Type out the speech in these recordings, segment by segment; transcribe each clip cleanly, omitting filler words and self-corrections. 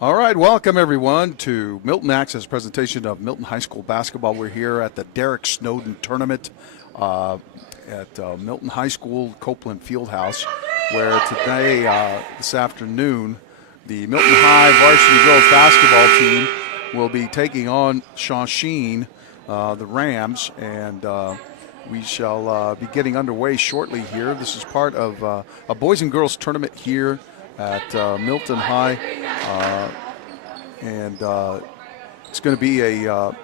All right, welcome everyone to Milton Access presentation of Milton High School basketball. We're here at the Derek Snowden tournament at Milton High School Copeland Fieldhouse, where today, this afternoon, the Milton High varsity girls basketball team will be taking on Shawsheen, the Rams, and we shall be getting underway shortly here. This is part of a boys and girls tournament here at Milton High, and it's going to be a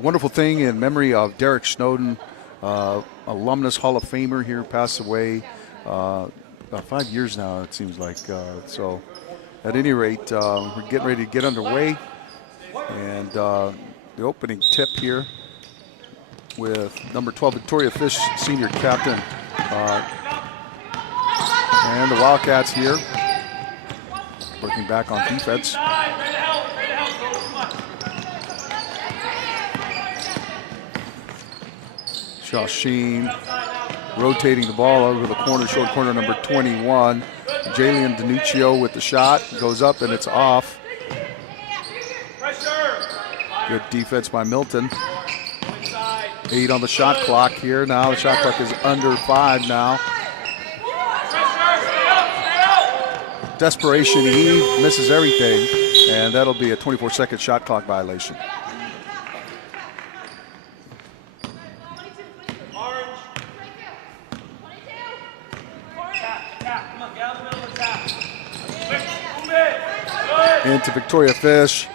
wonderful thing in memory of Derek Snowden, alumnus Hall of Famer here, passed away about 5 years now, it seems like. So at any rate, we're getting ready to get underway, and the opening tip here with number 12 Victoria Fish, senior captain, and the Wildcats here working back on defense. Shawsheen rotating the ball over the corner, short corner, number 21. Jalen DiNuccio with the shot, goes up and it's off. Good defense by Milton. 8 on the shot clock here. Now the shot clock is under 5 now. Desperation Eve misses everything, and that'll be a 24-second shot clock violation. Into Victoria Fish,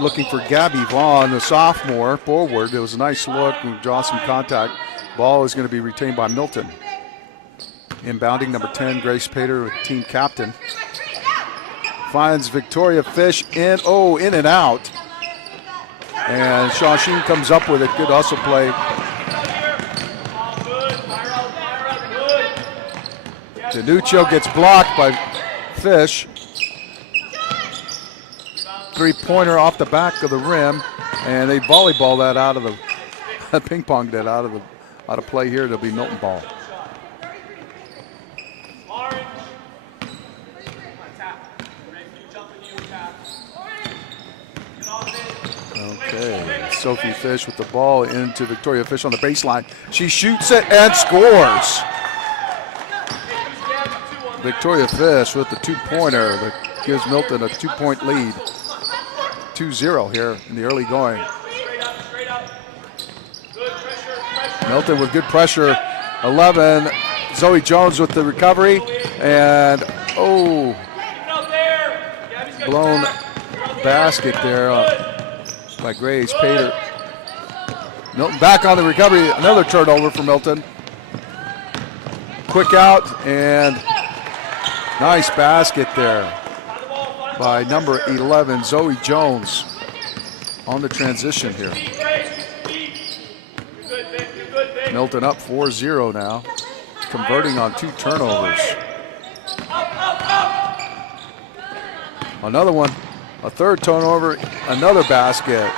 looking for Gabby Vaughn, the sophomore, forward. It was a nice look and draw some contact. Ball is going to be retained by Milton. Inbounding number 10, Grace Pater, team captain. Finds Victoria Fish in and out. And Shawsheen comes up with it. Good hustle play. DiNuccio gets blocked by Fish. Three-pointer off the back of the rim, and they volleyball that out of the ping-ponged it out of play here. It'll be Milton ball. Okay, Sophie Fish with the ball into Victoria Fish on the baseline. She shoots it and scores. Victoria Fish with the two-pointer that gives Milton a 2-point lead. 2-0 here in the early going. Milton with good pressure. 11, Zoe Jones with the recovery. And, blown basket there by Grace Pater. Milton back on the recovery. Another turnover for Milton. Quick out and nice basket there by number 11, Zoe Jones, on the transition here. Milton up 4-0 now, converting on 2 turnovers. Another one, a third turnover, another basket.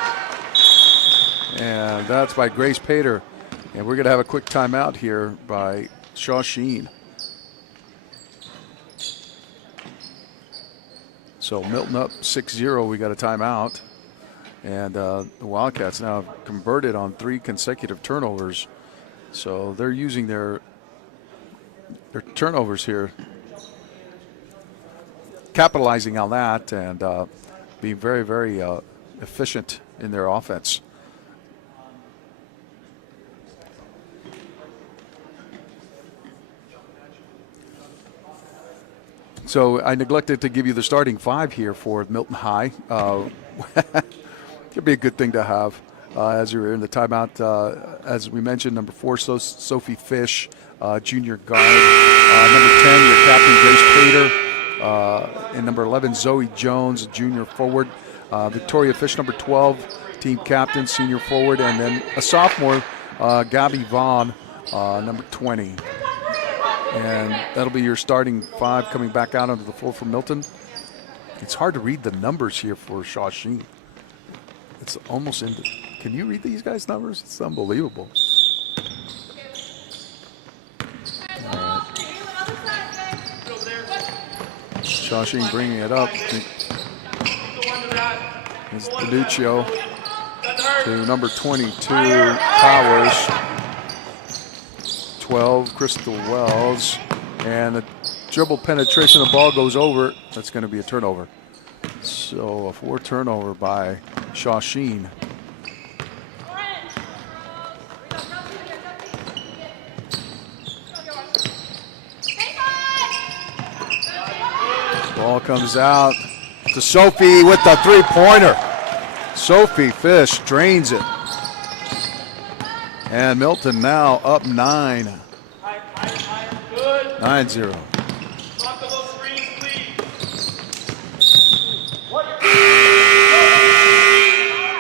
And that's by Grace Pater. And we're going to have a quick timeout here by Shawsheen. So Milton up 6-0, we got a timeout. And the Wildcats now have converted on 3 consecutive turnovers. So they're using their turnovers here, capitalizing on that and being very, very efficient in their offense. So I neglected to give you the starting 5 here for Milton High. Could be a good thing to have as you're in the timeout. As we mentioned, number 4, Sophie Fish, junior guard. Number 10, your captain, Grace Pater. And number 11, Zoe Jones, junior forward. Victoria Fish, number 12, team captain, senior forward. And then a sophomore, Gabby Vaughn, number 20. And that'll be your starting 5 coming back out onto the floor for Milton. It's hard to read the numbers here for Shawsheen. It's almost into. Can you read these guys' numbers? It's unbelievable. Shawsheen bringing it up. It's DiNuccio to number 22, Powers. 12, Crystal Wells. And the dribble penetration, the ball goes over. That's going to be a turnover. So a 4 turnover by Shawsheen. Ball comes out to Sophie with the 3-pointer. Sophie Fish drains it. And Milton now up 9. 9-0.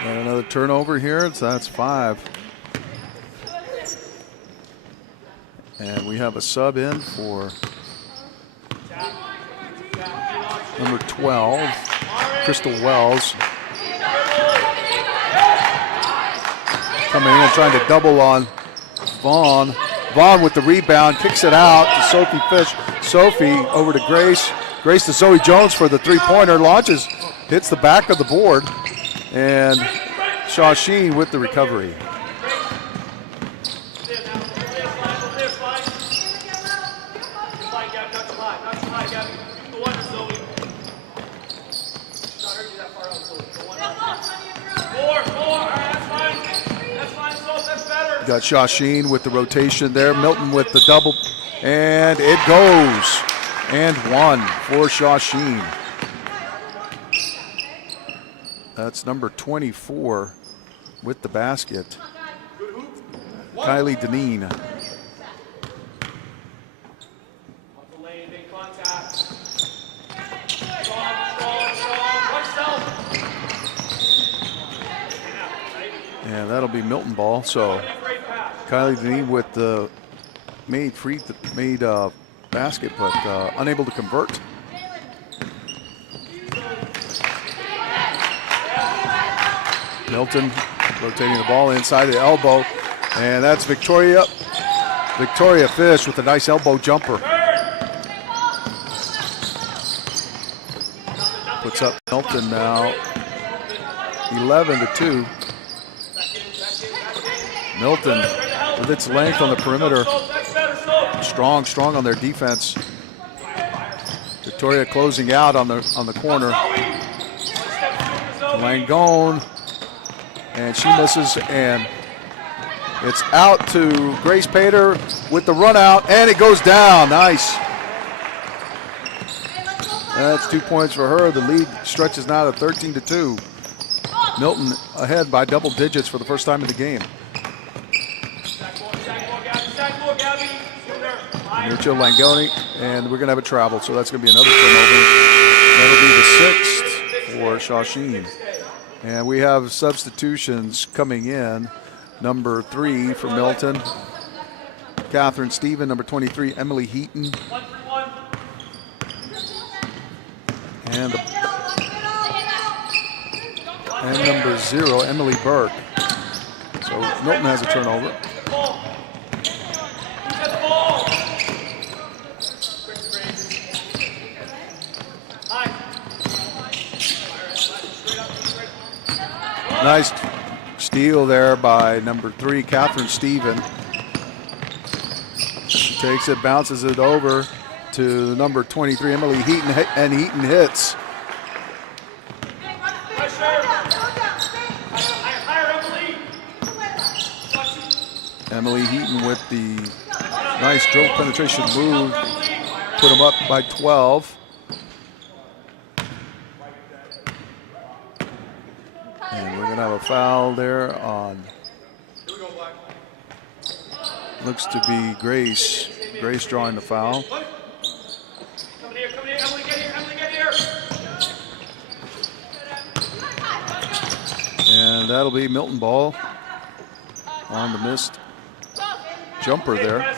And another turnover here, so that's 5. And we have a sub in for number 12, Crystal Wells. Coming in and trying to double on Vaughn. Vaughn with the rebound, kicks it out to Sophie Fish. Sophie over to Grace. Grace to Zoe Jones for the 3-pointer. Launches, hits the back of the board. And Shawsheen with the recovery. Got Shawsheen with the rotation there. Milton with the double. And it goes. And 1 for Shawsheen. That's number 24 with the basket. Kylie Deneen. And that'll be Milton ball. So Kylie Deneen with the made basket, but unable to convert. Milton rotating the ball inside the elbow, and that's Victoria Fish with a nice elbow jumper. Puts up Milton now 11-2. Milton with its length on the perimeter. Strong on their defense. Victoria closing out on the corner. Langone, and she misses, and it's out to Grace Pater with the run out, and it goes down. Nice. That's 2 points for her. The lead stretches now to 13-2. Milton ahead by double digits for the first time in the game. Mircho Langone, and we're going to have a travel, so that's going to be another turnover. That'll be the 6th for Shawsheen. And we have substitutions coming in. Number 3 for Milton, Catherine Stephen. Number 23, Emily Heaton. And number 0, Emily Burke. So Milton has a turnover. Nice steal there by number 3, Catherine Stephen. She takes it, bounces it over to number 23, Emily Heaton, and Heaton hits. Emily Heaton with the nice dribble penetration move, put them up by 12. And we're going to have a foul there on, looks to be Grace. Grace drawing the foul. And that'll be Milton ball on the missed jumper there.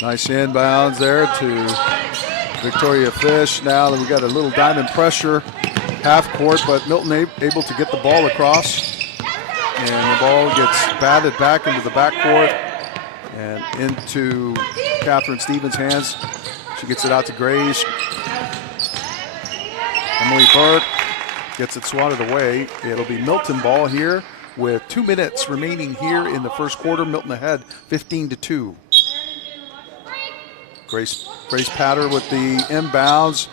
Nice inbounds there to Victoria Fish. Now that we got a little diamond pressure half court, but Milton able to get the ball across. And the ball gets batted back into the backcourt and into Catherine Stevens' hands. She gets it out to Grace. Emily Burke gets it swatted away. It'll be Milton ball here with 2 minutes remaining here in the first quarter. Milton ahead 15-2. Grace Patter with the inbounds.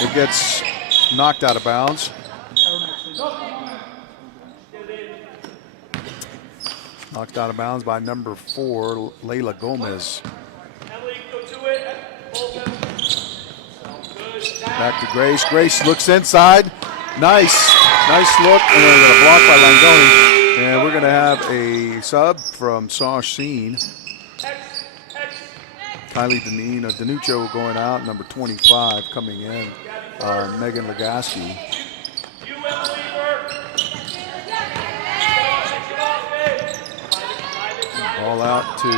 It gets knocked out of bounds. Knocked out of bounds by number 4, Layla Gomez. Back to Grace. Grace looks inside. Nice look. And we're going to block by Langoni. And we're going to have a sub from Shawsheen. Kylie Danuccio going out. Number 25 coming in. Megan Legasky. All out to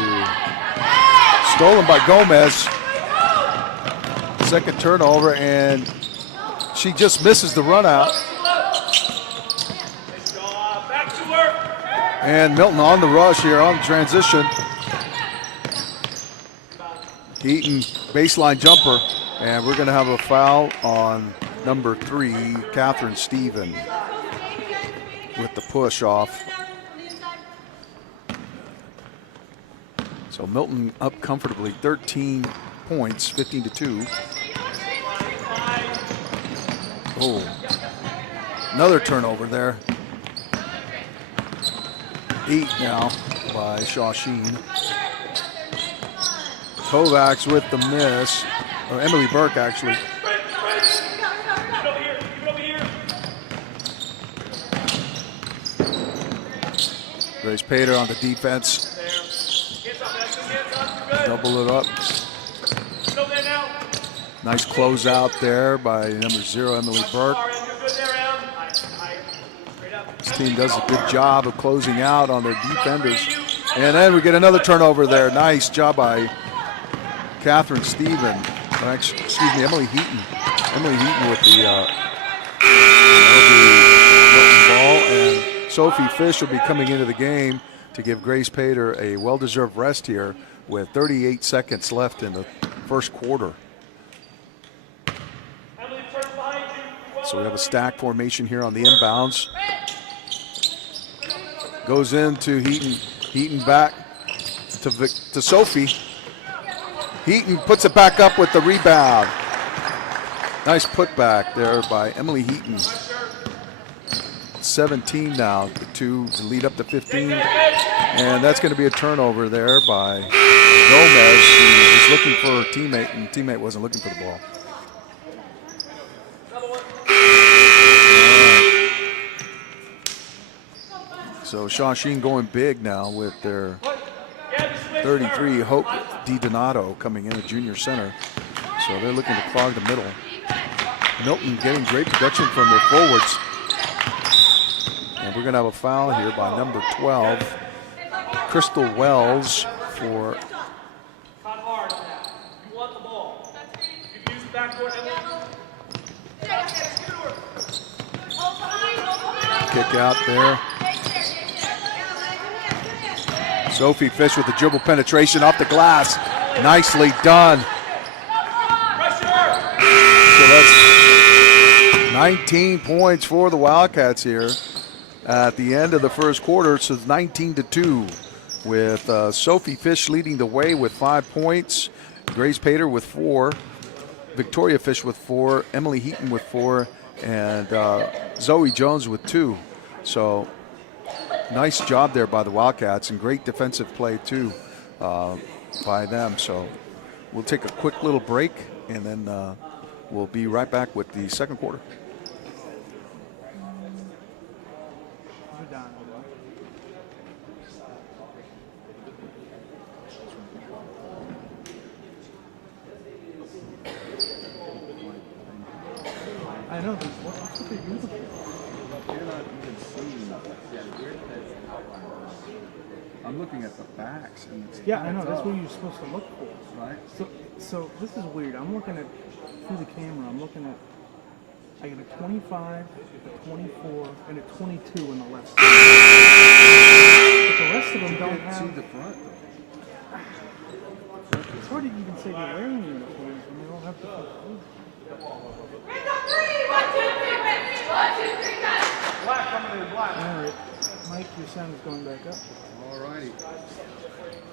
stolen by Gomez. Second turnover, and she just misses the run out. And Milton on the rush here on the transition. Eaton baseline jumper, and we're going to have a foul on number 3, Catherine Steven, with the push off. So Milton up comfortably, 13 points, 15-2. Oh, another turnover there. 8 now by Shawsheen. Kovacs with the miss, or Emily Burke actually. Grace Pater on the defense. Double it up. Nice closeout there by number 0, Emily Burke. This team does a good job of closing out on their defenders. And then we get another turnover there. Nice job by Catherine Steven. Excuse me, Emily Heaton. Emily Heaton with the ball. And Sophie Fish will be coming into the game to give Grace Pater a well-deserved rest here with 38 seconds left in the first quarter. So we have a stack formation here on the inbounds. Goes into Heaton. Heaton back to Sophie. Heaton puts it back up with the rebound. Nice putback there by Emily Heaton. 17 now to lead up to 15. And that's going to be a turnover there by Gomez, who was looking for a teammate, and the teammate wasn't looking for the ball. So Shawsheen going big now with their 33, Hope DiDonato coming in, a junior center. So they're looking to clog the middle. Milton getting great production from their forwards. And we're going to have a foul here by number 12, Crystal Wells, for kick out there. Sophie Fish with the dribble penetration off the glass. Nicely done. So that's 19 points for the Wildcats here at the end of the first quarter. So it's 19-2 with Sophie Fish leading the way with 5 points. Grace Pater with 4. Victoria Fish with 4. Emily Heaton with 4. And Zoe Jones with 2. So nice job there by the Wildcats, and great defensive play too by them. So we'll take a quick little break, and then we'll be right back with the second quarter. I know. What's with the uniform? I'm looking at the backs. And it's yeah, I know. That's what you're supposed to look for. Right. So this is weird. I'm looking at, through the camera, I'm looking at I get a 25, a 24, and a 22 in the left side. But the rest of them don't have. See the front. It's hard to even say they're wearing uniforms when they all have different clothes. Black coming in black. All right, Mike, your sound is going back up. All righty.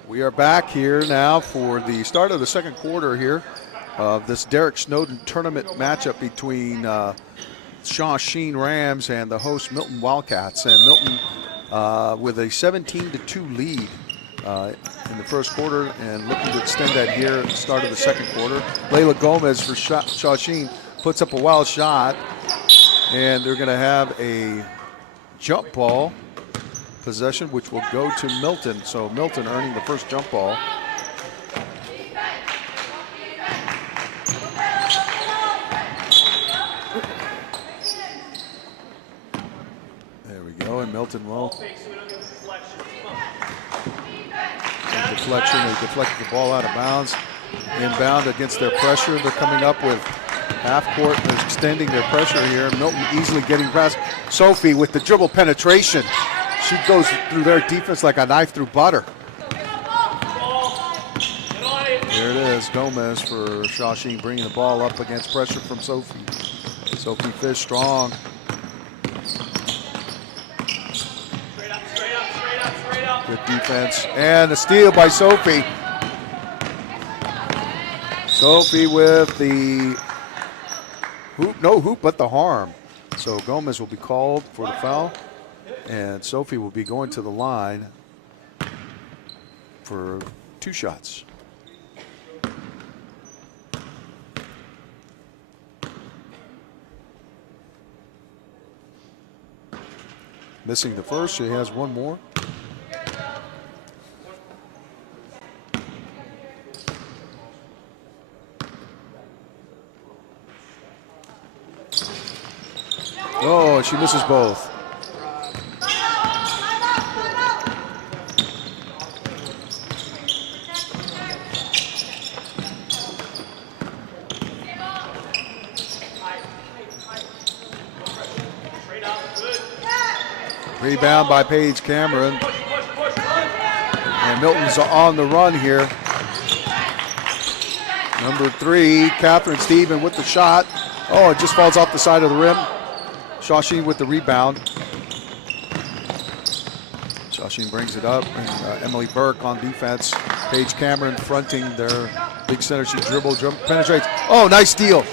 We are back here now for the start of the second quarter here of this Derek Snowden tournament matchup between Shawsheen Rams and the host Milton Wildcats. And Milton with a 17-2 lead in the first quarter and looking to extend that here at the start of the second quarter. Layla Gomez for Shawsheen puts up a wild shot, and they're going to have a jump ball possession, which will go to Milton. So Milton earning the first jump ball. There we go, and Milton will. Deflection, they deflected the ball out of bounds. Inbound against their pressure. They're coming up with half court. They're extending their pressure here. Milton easily getting past Sophie with the dribble penetration. She goes through their defense like a knife through butter. There it is, Gomez for Shawsheen bringing the ball up against pressure from Sophie. Sophie Fish strong. Good defense. And a steal by Sophie. Sophie with the hoop, no hoop, but the harm. So Gomez will be called for the foul. And Sophie will be going to the line for 2 shots. Missing the first, she has one more. Oh, she misses both. Rebound by Paige Cameron. And Milton's on the run here. Number 3, Catherine Stephen with the shot. Oh, it just falls off the side of the rim. Shawsheen with the rebound. Shawsheen brings it up. And, Emily Burke on defense. Paige Cameron fronting their big center. She dribbles, penetrates. Oh, nice steal.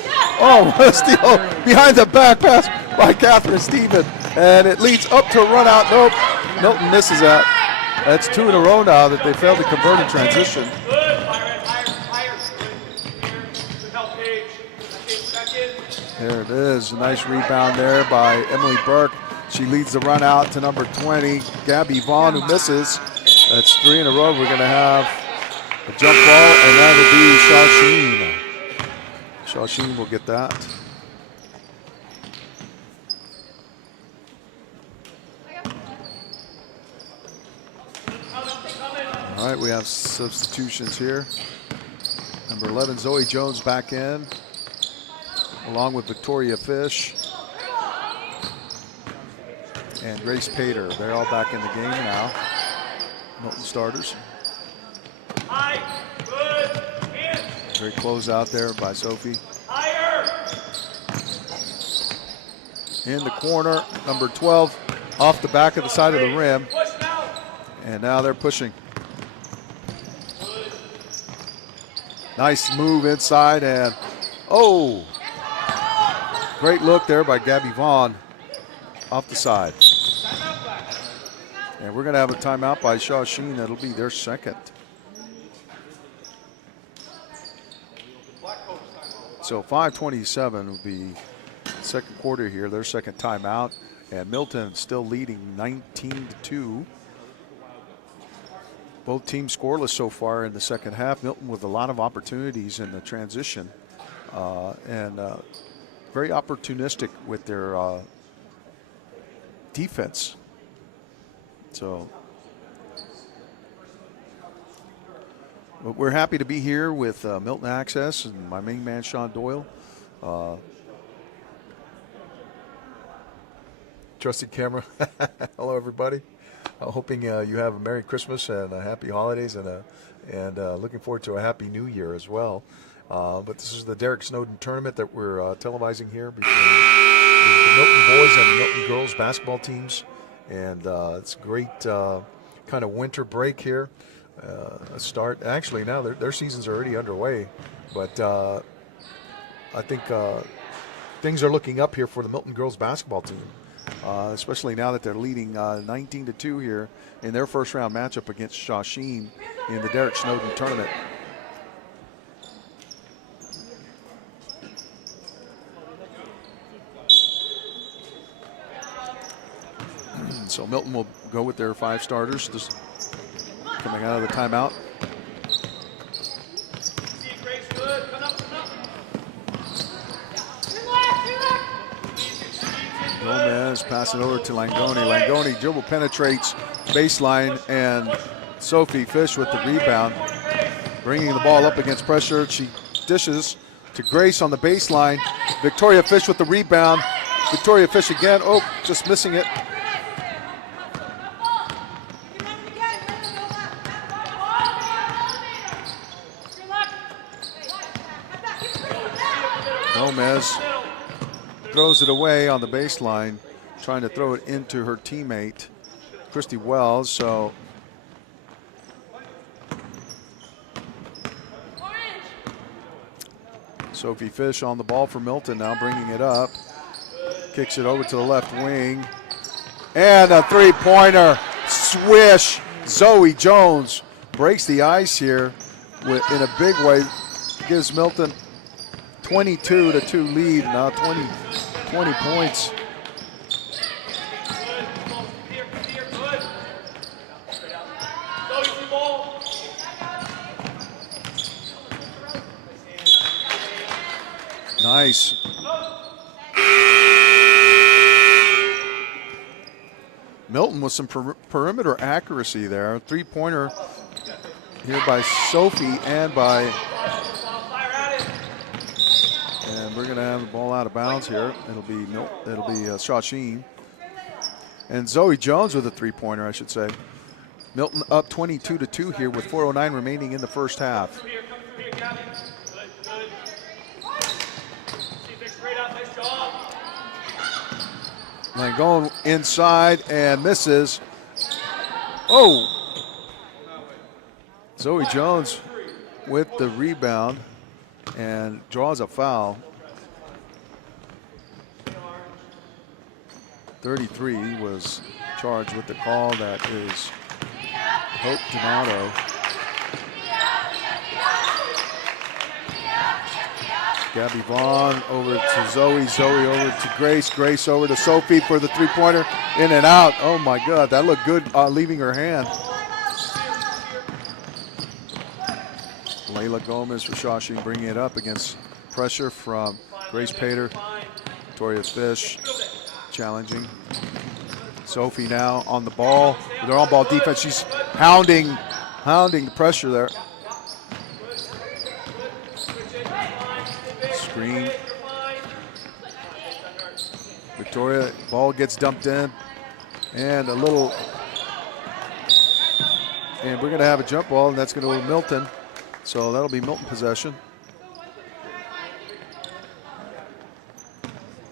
Oh, what a steal. Behind the back pass by Catherine Stephen. And it leads up to a run out. Nope. Milton misses that. That's 2 in a row now that they failed to convert in transition. There it is. A nice rebound there by Emily Burke. She leads the run out to number 20, Gabby Vaughn, who misses. That's 3 in a row. We're going to have a jump ball, and that'll be Shawsheen. Shawsheen will get that. All right, we have substitutions here. Number 11, Zoe Jones back in, along with Victoria Fish and Grace Pater. They're all back in the game now. Milton starters. Great close out there by Sophie. In the corner, number 12, off the back of the side of the rim. And now they're pushing. Nice move inside, and oh, great look there by Gabby Vaughn off the side. And we're going to have a timeout by Shawsheen. That'll be their second. So 5:27 will be second quarter here, their second timeout. And Milton still leading 19-2. Both teams scoreless so far in the second half. Milton with a lot of opportunities in the transition and very opportunistic with their defense. So but we're happy to be here with Milton Access and my main man, Sean Doyle. trusty camera. Hello, everybody. Hoping you have a Merry Christmas and a Happy Holidays and looking forward to a Happy New Year as well. But this is the Derek Snowden tournament that we're televising here between the Milton boys and the Milton girls basketball teams. And it's a great kind of winter break here. A start. Actually, now their season's already underway. But I think things are looking up here for the Milton girls basketball team. Especially now that they're leading 19-2 here in their first round matchup against Shawsheen in the Derek Snowden tournament. So Milton will go with their 5 starters just coming out of the timeout. Gomez passing over to Langoni. Langoni dribble penetrates baseline, and Sophie Fish with the rebound, bringing the ball up against pressure. She dishes to Grace on the baseline. Victoria Fish with the rebound. Victoria Fish again. Oh, just missing it. Gomez throws it away on the baseline, trying to throw it into her teammate, Christy Wells. So Sophie Fish on the ball for Milton now, bringing it up. Kicks it over to the left wing. And a three-pointer. Swish. Zoe Jones breaks the ice here in a big way. Gives Milton 22-2 lead, now 20 points. Nice. Milton with some perimeter accuracy there. Three-pointer here by Sophie and by... And we're going to have the ball out of bounds here. It'll be Shawsheen. And Zoe Jones with a three-pointer, I should say. Milton up 22-2 here with 4:09 remaining in the first half. Langone inside and misses. Oh! Zoe Jones with the rebound and draws a foul. 33 was charged with the call. That is Hope Donato. Gabby Vaughn over to Zoe. Zoe over to Grace. Grace over to Sophie for the three-pointer. In and out. Oh, my God. That looked good leaving her hand. Layla Gomez for Shawsheen bringing it up against pressure from Grace Pater. Victoria Fish challenging. Sophie now on the ball. With their on-ball defense, she's hounding the pressure there. Screen. Victoria, ball gets dumped in. And we're going to have a jump ball, and that's going to go to Milton. So that'll be Milton possession.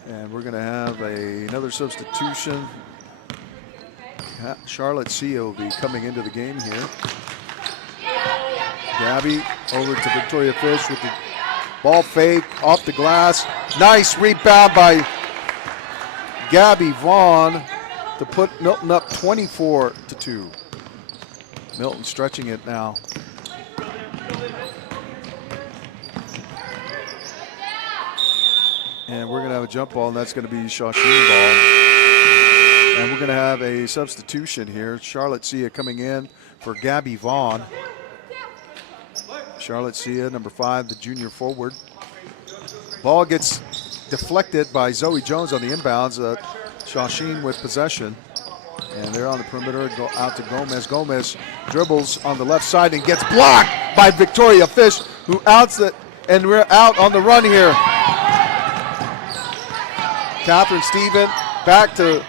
And we're going to have another substitution. Charlotte Sia will be coming into the game here. Gabby over to Victoria Fish with the ball fake off the glass. Nice rebound by Gabby Vaughn to put Milton up 24-2. Milton stretching it now. And we're going to have a jump ball, and that's going to be Shawsheen ball. And we're going to have a substitution here. Charlotte Sia coming in for Gabby Vaughn. Charlotte Sia, number 5, the junior forward. Ball gets deflected by Zoe Jones on the inbounds. Shawsheen with possession. And they're on the perimeter, go out to Gomez. Gomez dribbles on the left side and gets blocked by Victoria Fish, who outs it, and we're out on the run here. Catherine Stephen back to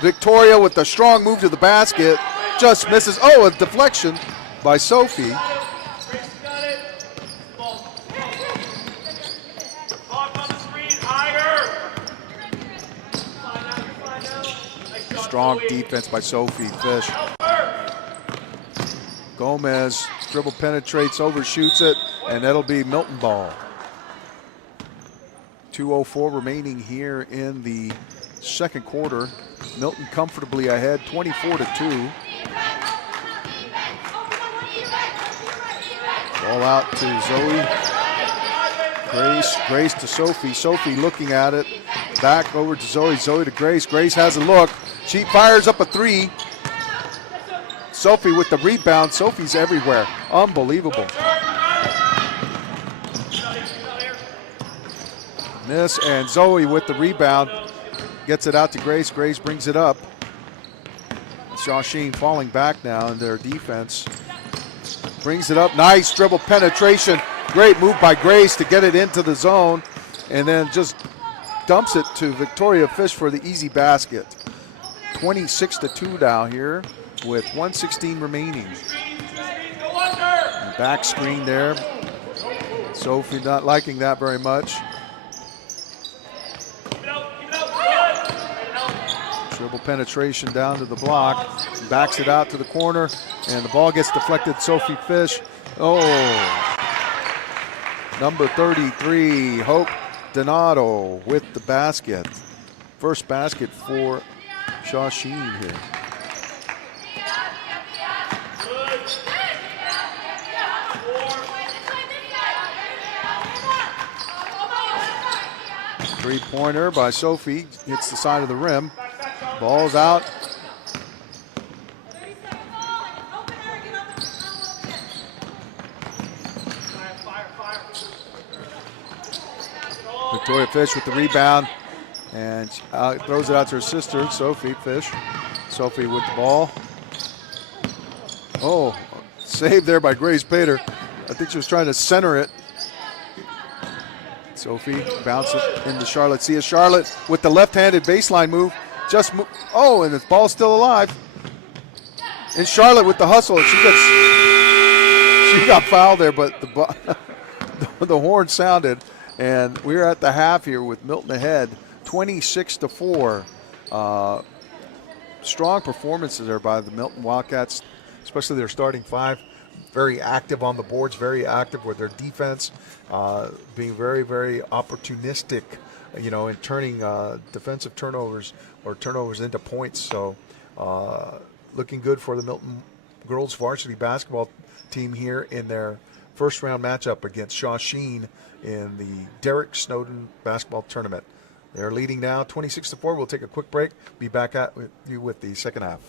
Victoria with a strong move to the basket. Just misses. Oh, a deflection by Sophie. Strong defense by Sophie Fish. Gomez dribble penetrates, overshoots it, and that'll be Milton ball. 2:04 remaining here in the second quarter. Milton comfortably ahead, 24-2. Ball out to Zoe. Grace to Sophie. Sophie looking at it. Back over to Zoe. Zoe to Grace. Grace has a look. She fires up a three. Sophie with the rebound. Sophie's everywhere. Unbelievable. Miss, and Zoe with the rebound. Gets it out to Grace. Grace brings it up. Shawsheen falling back now in their defense. Brings it up. Nice dribble penetration. Great move by Grace to get it into the zone. And then just dumps it to Victoria Fish for the easy basket. 26-2 now here with 1:16 remaining. And back screen there. Sophie not liking that very much. Dribble penetration down to the block. Backs it out to the corner. And the ball gets deflected. Sophie Fish. Oh. Number 33, Hope Donato with the basket. First basket for Shawsheen here. Three-pointer by Sophie. Hits the side of the rim. Ball's out. Victoria Fish with the rebound, and she throws it out to her sister, Sophie Fish. Sophie with the ball. Oh, saved there by Grace Pater. I think she was trying to center it. Sophie bounces it into Charlotte. See Charlotte with the left-handed baseline move. Oh, and the ball's still alive. And Charlotte with the hustle. She got fouled there, but the horn sounded. And we're at the half here with Milton ahead, 26-4. Strong performances there by the Milton Wildcats, especially their starting five. Very active on the boards, very active with their defense, being very, very opportunistic, in turning defensive turnovers or turnovers into points. So looking good for the Milton girls varsity basketball team here in their first round matchup against Shawsheen in the Derek Snowden basketball tournament. They're leading now 26-4. We'll take a quick break. Be back at you with the second half.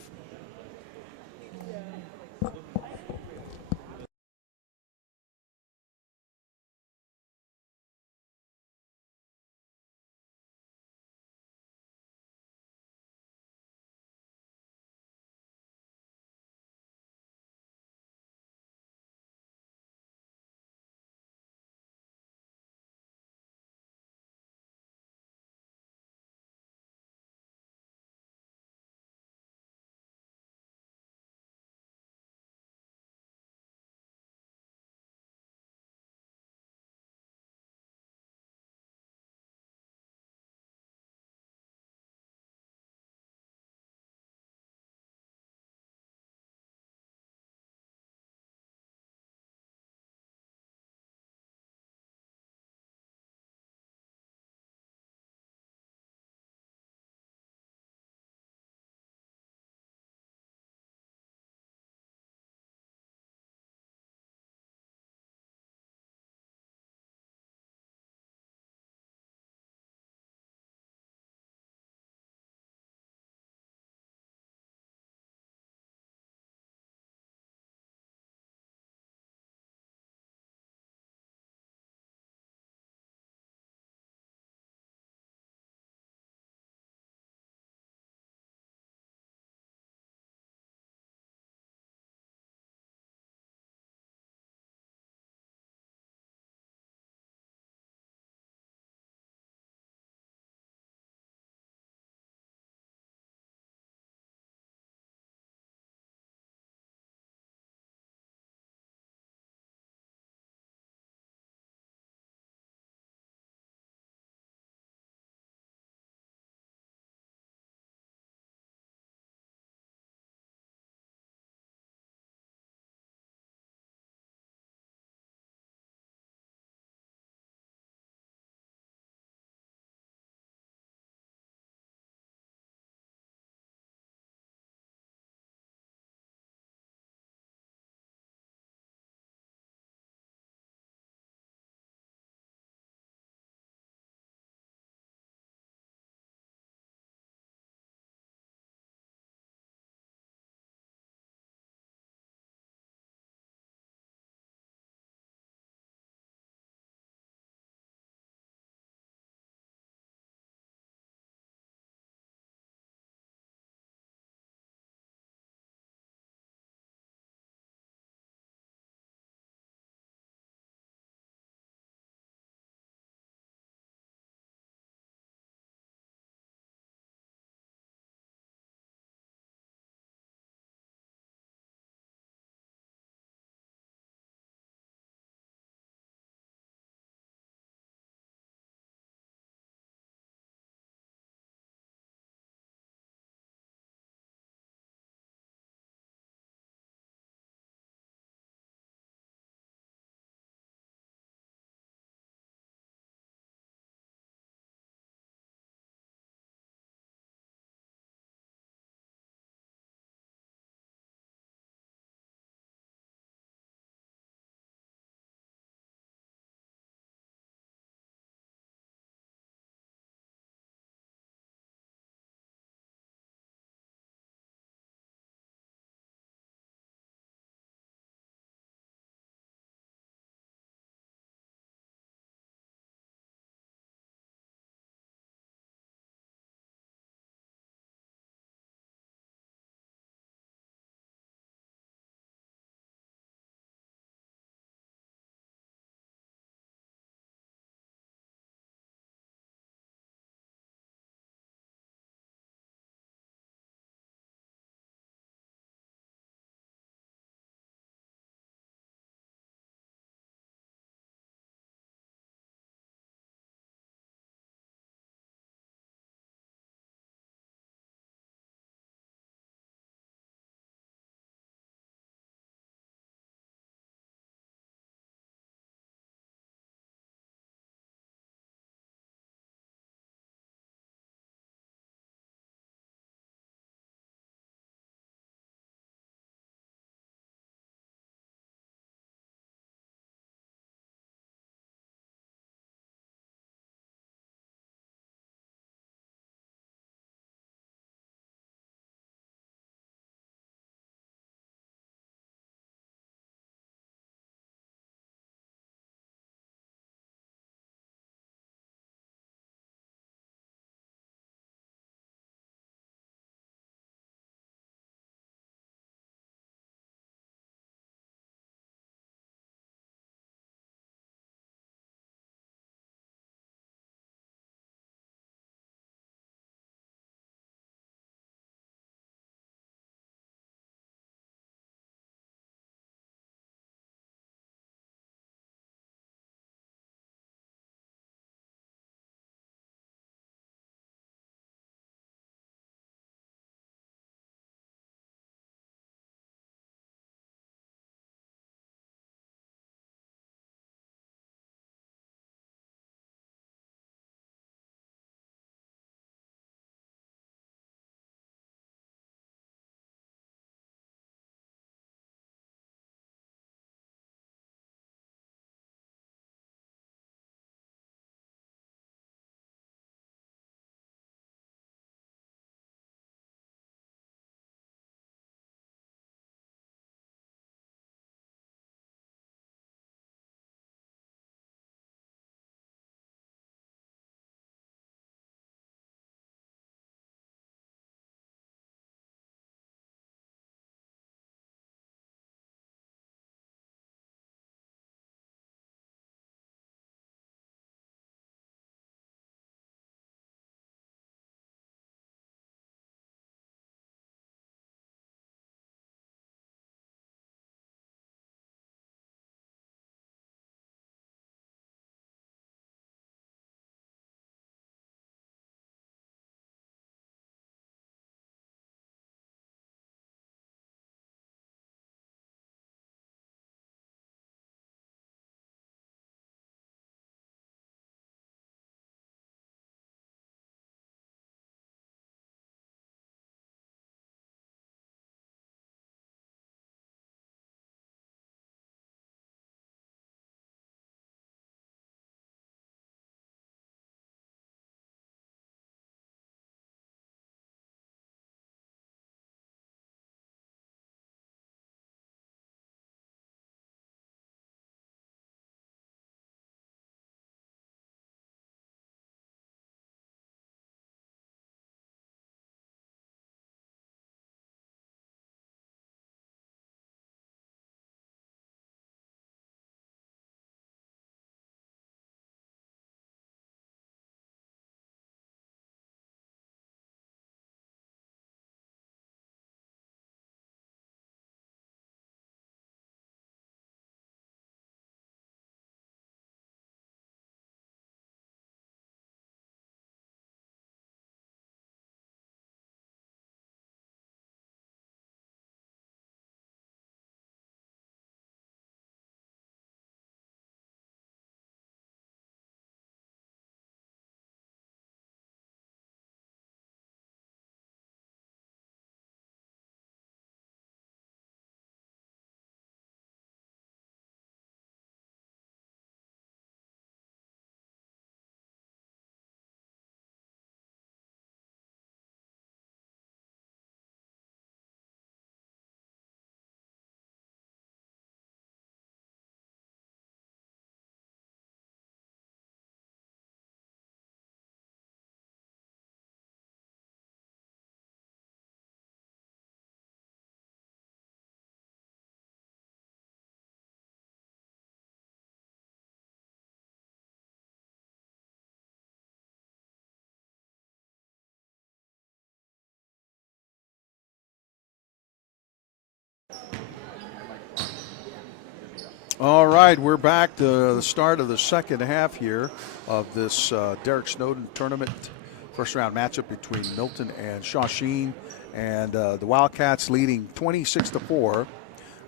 All right, we're back to the start of the second half here of this Derek Snowden tournament. First round matchup between Milton and Shawsheen, and the Wildcats leading 26-4.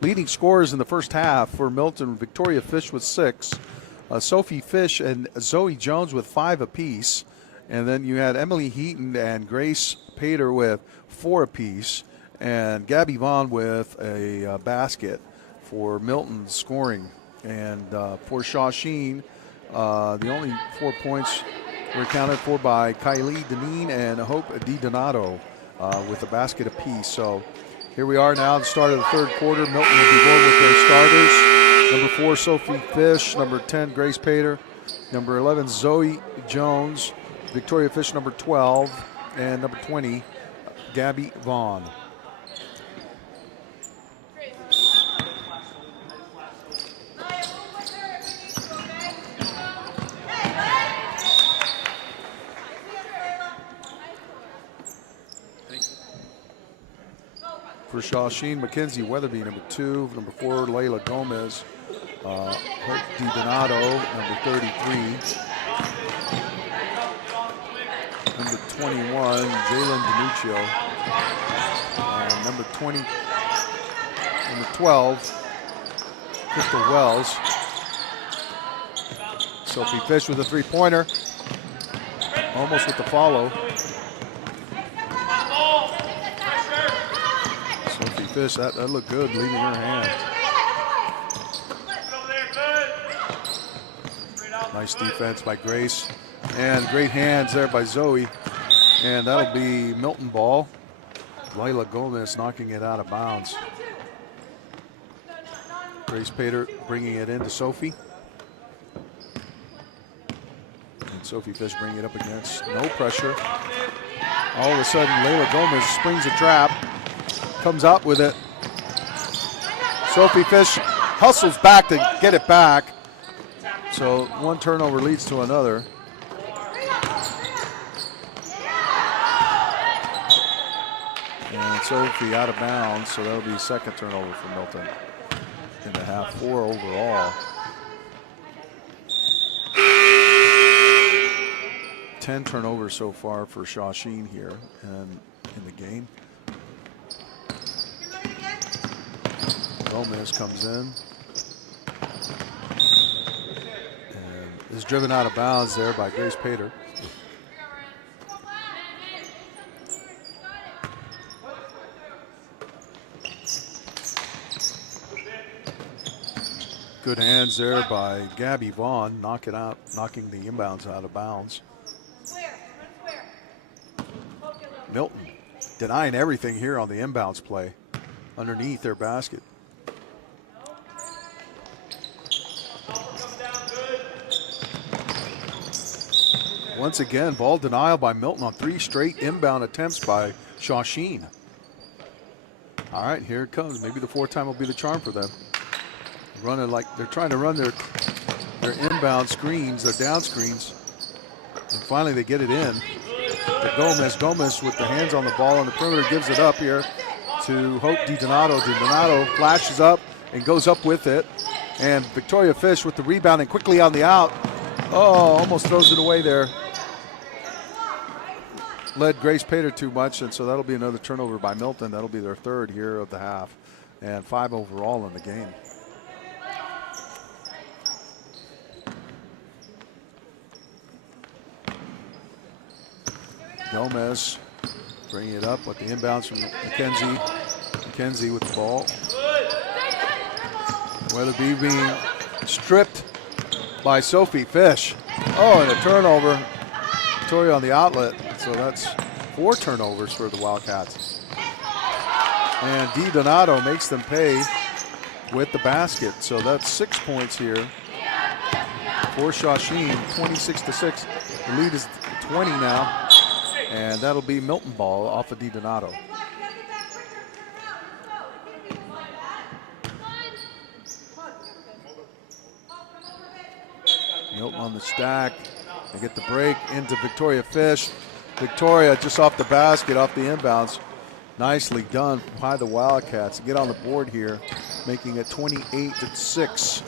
Leading scorers in the first half for Milton: Victoria Fish with 6, Sophie Fish and Zoe Jones with 5 apiece, and then you had Emily Heaton and Grace Pater with 4 apiece, and Gabby Vaughn with a basket for Milton's scoring. And for Shawsheen, the only 4 points were accounted for by Kylie Deneen and Hope DiDonato with a basket apiece. So here we are now at the start of the third quarter. Milton will be going with their starters. Number 4, Sophie Fish. Number 10, Grace Pater. Number 11, Zoe Jones. Victoria Fish, number 12. And number 20, Gabby Vaughn. For Shawsheen, Mackenzie Weatherby, number 2. Number 4, Layla Gomez. Hope DiDonato, number 33. Number 21, Jalen DiNuccio. Number 20, number 12, Crystal Wells. Sophie Fish with a 3-pointer. Almost with the follow. Sophie Fish, that looked good, leaving her hand. Nice defense by Grace. And great hands there by Zoe. And that'll be Milton ball. Layla Gomez knocking it out of bounds. Grace Pater bringing it into Sophie. And Sophie Fish bringing it up against no pressure. All of a sudden, Layla Gomez springs a trap. Comes out with it. Sophie Fish hustles back to get it back. So one turnover leads to another. And Sophie out of bounds, so that'll be second turnover for Milton in the half. 4 overall. 10 turnovers so far for Shawsheen here and in the game. Gomez comes in and is driven out of bounds there by Grace Pater. Good hands there by Gabby Vaughn, knocking the inbounds out of bounds. Milton denying everything here on the inbounds play underneath their basket. Once again, ball denial by Milton on 3 straight inbound attempts by Shawsheen. All right, here it comes. Maybe the 4th time will be the charm for them. Running like they're trying to run their inbound screens, their down screens. And finally they get it in to Gomez. Gomez with the hands on the ball on the perimeter gives it up here to Hope DiDonato. DiDonato flashes up and goes up with it. And Victoria Fish with the rebound and quickly on the out. Oh, almost throws it away there. Led Grace Pater too much, and so that'll be another turnover by Milton. That'll be their 3rd here of the half, and 5 overall in the game. Gomez bringing it up with the inbounds from Mackenzie. Mackenzie with the ball. Weatherby being stripped by Sophie Fish. Oh, and a turnover. Victoria on the outlet. So that's 4 turnovers for the Wildcats. And DiDonato makes them pay with the basket. So that's 6 points here for Shawsheen, 26-6. The lead is 20 now. And that'll be Milton ball off of DiDonato. Milton on the stack. They get the break into Victoria Fish. Victoria just off the basket, off the inbounds. Nicely done by the Wildcats to get on the board here, making it 28-6.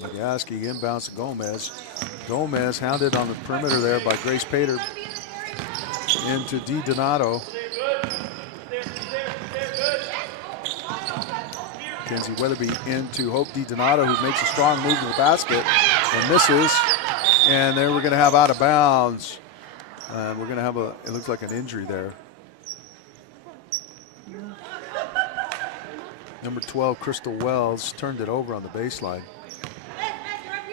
McGaskey inbounds to Gomez. Gomez hounded on the perimeter there by Grace Pater into DiDonato. Kenzie Weatherby into Hope DiDonato, who makes a strong move to the basket and misses. And then we're going to have out of bounds. And we're going to have it looks like an injury there. Number 12, Crystal Wells, turned it over on the baseline.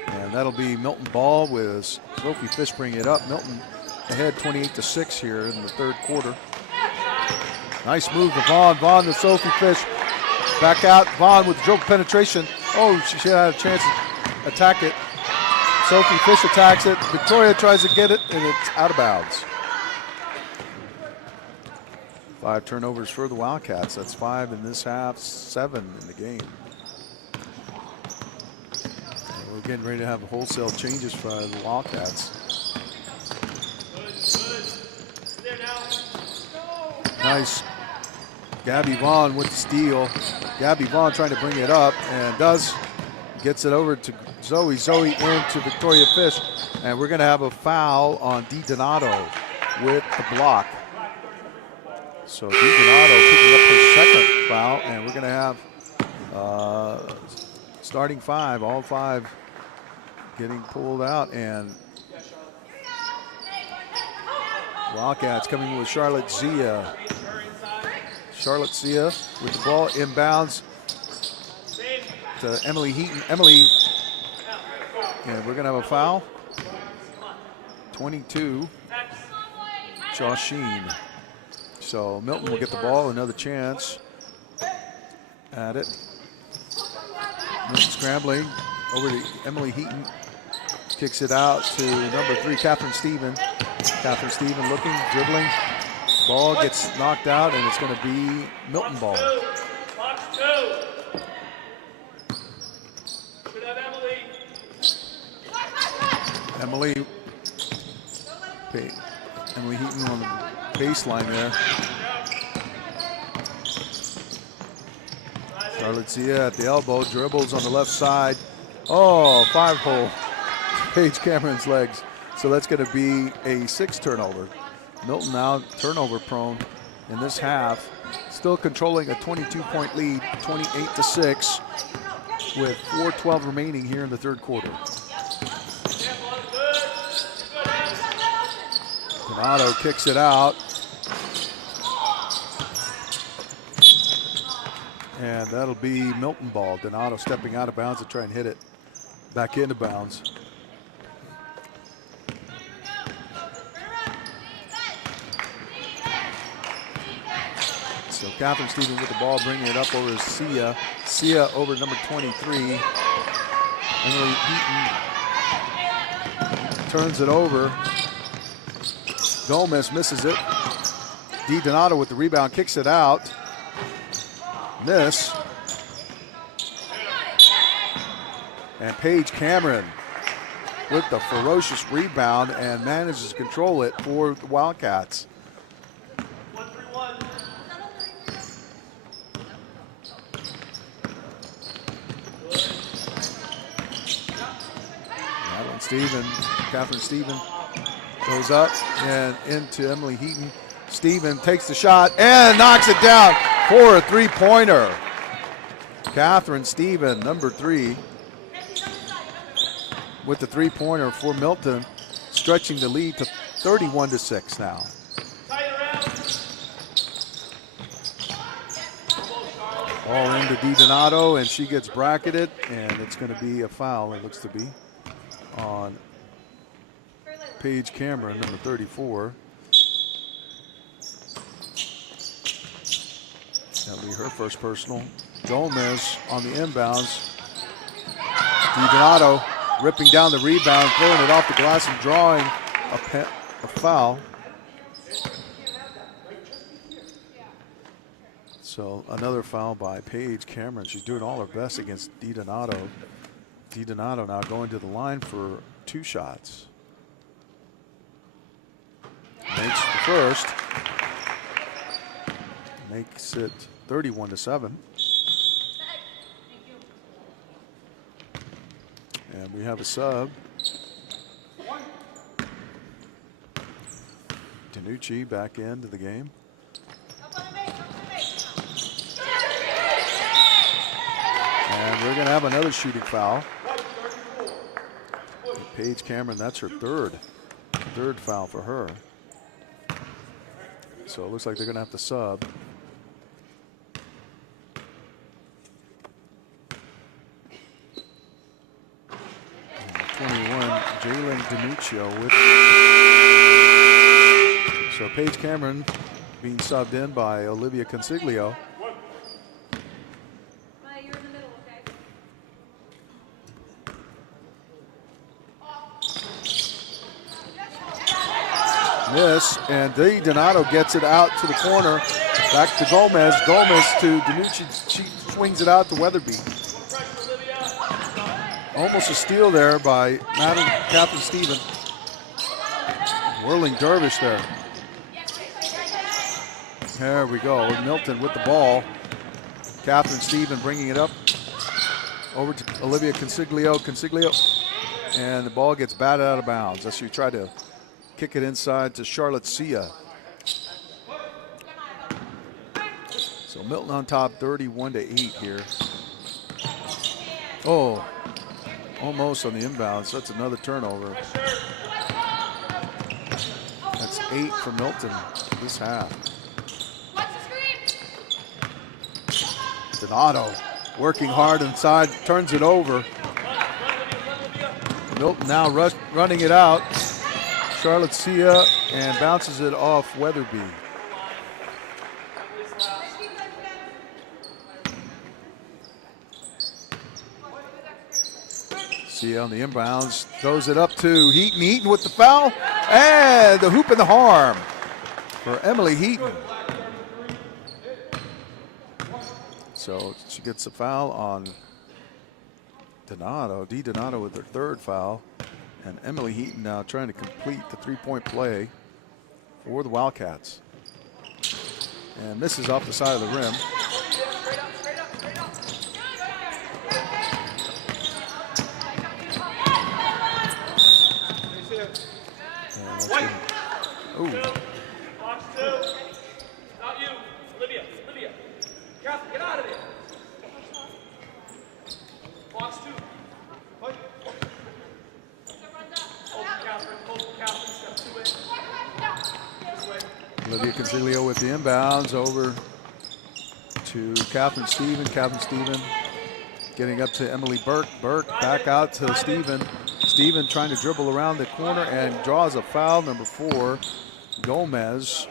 And that'll be Milton ball with Sophie Fish bringing it up. Milton ahead 28-6 here in the third quarter. Nice move to Vaughn. Vaughn to Sophie Fish. Back out. Vaughn with dribble penetration. Oh, she had a chance to attack it. Sophie Fish attacks it. Victoria tries to get it, and it's out of bounds. 5 turnovers for the Wildcats. That's 5 in this half, 7 in the game. We're getting ready to have wholesale changes for the Wildcats. Nice. Gabby Vaughn with the steal. Gabby Vaughn trying to bring it up and gets it over to Zoe. Zoe into Victoria Fish. And we're going to have a foul on DiDonato with the block. So DiDonato picking up her second foul, and we're going to have starting 5, all 5 getting pulled out, and Wildcats coming with Charlotte Zia. Charlotte Zia with the ball inbounds to Emily Heaton. Emily, and we're going to have a foul. 22, Shawsheen. So Milton will get the ball, another chance at it. Scrambling over to Emily Heaton. Kicks it out to number 3, Catherine Stephen. Catherine Stephen looking, dribbling. Ball gets knocked out, and it's going to be Milton ball. Emily Heaton on the baseline there. Charlotte Zia at the elbow, dribbles on the left side. Oh, 5-hole. Paige Cameron's legs. So that's going to be a 6 turnover. Milton now turnover prone in this half. Still controlling a 22-point lead, 28-6, with 4:12 remaining here in the third quarter. Donato kicks it out. And that'll be Milton ball. Donato stepping out of bounds to try and hit it back into bounds. So Catherine Stephen with the ball, bringing it up over to Sia. Sia over number 23. Emily Heaton turns it over. Gomez misses it. DiDonato with the rebound, kicks it out. Miss. And Paige Cameron with the ferocious rebound and manages to control it for the Wildcats. Catherine Stephen goes up and into Emily Heaton. Stephen takes the shot and knocks it down for a 3-pointer. Catherine Stephen, number 3, with the 3-pointer for Milton, stretching the lead to 31-6 now. Ball into DiDonato, and she gets bracketed, and it's going to be a foul, it looks to be, on Paige Cameron, number 34. That'll be her first personal. Gomez on the inbounds. DiDonato ripping down the rebound, throwing it off the glass and drawing a foul. So another foul by Paige Cameron. She's doing all her best against DiDonato. DiDonato now going to the line for 2 shots. Makes the first. Makes it 31-7. And we have a sub. DiNucci back into the game. And we're going to have another shooting foul. Paige Cameron, that's her third foul for her. So it looks like they're going to have to sub. And 21, Jalen DiNucci with. So Paige Cameron being subbed in by Olivia Consiglio. Miss, and DiDonato gets it out to the corner. Back to Gomez. Gomez to DiNucci. She swings it out to Weatherby. Almost a steal there by Madam Catherine Stephen. Whirling dervish there. There we go. Milton with the ball. Catherine Stephen bringing it up over to Olivia Consiglio. Consiglio, and the ball gets batted out of bounds as she tried to kick it inside to Charlotte Sia. So Milton on top 31-8 here. Oh, almost on the inbounds. That's another turnover. That's 8 for Milton this half. Donato working hard inside, turns it over. Milton now running it out. Charlotte Sia, and bounces it off Weatherby. Sia on the inbounds, throws it up to Heaton. Heaton with the foul, and the hoop and the harm for Emily Heaton. So she gets a foul on Donato. DiDonato with her 3rd foul. And Emily Heaton now trying to complete the 3-point play for the Wildcats. And misses off the side of the rim. Ooh. Box 2. Not you. Olivia. Catherine, get out of there. Box 2. Olivia Consiglio with the inbounds over to Catherine Stephen. Catherine Stephen getting up to Emily Burke. Burke back out to Stephen. Stephen trying to dribble around the corner and draws a foul, number 4, Gomez.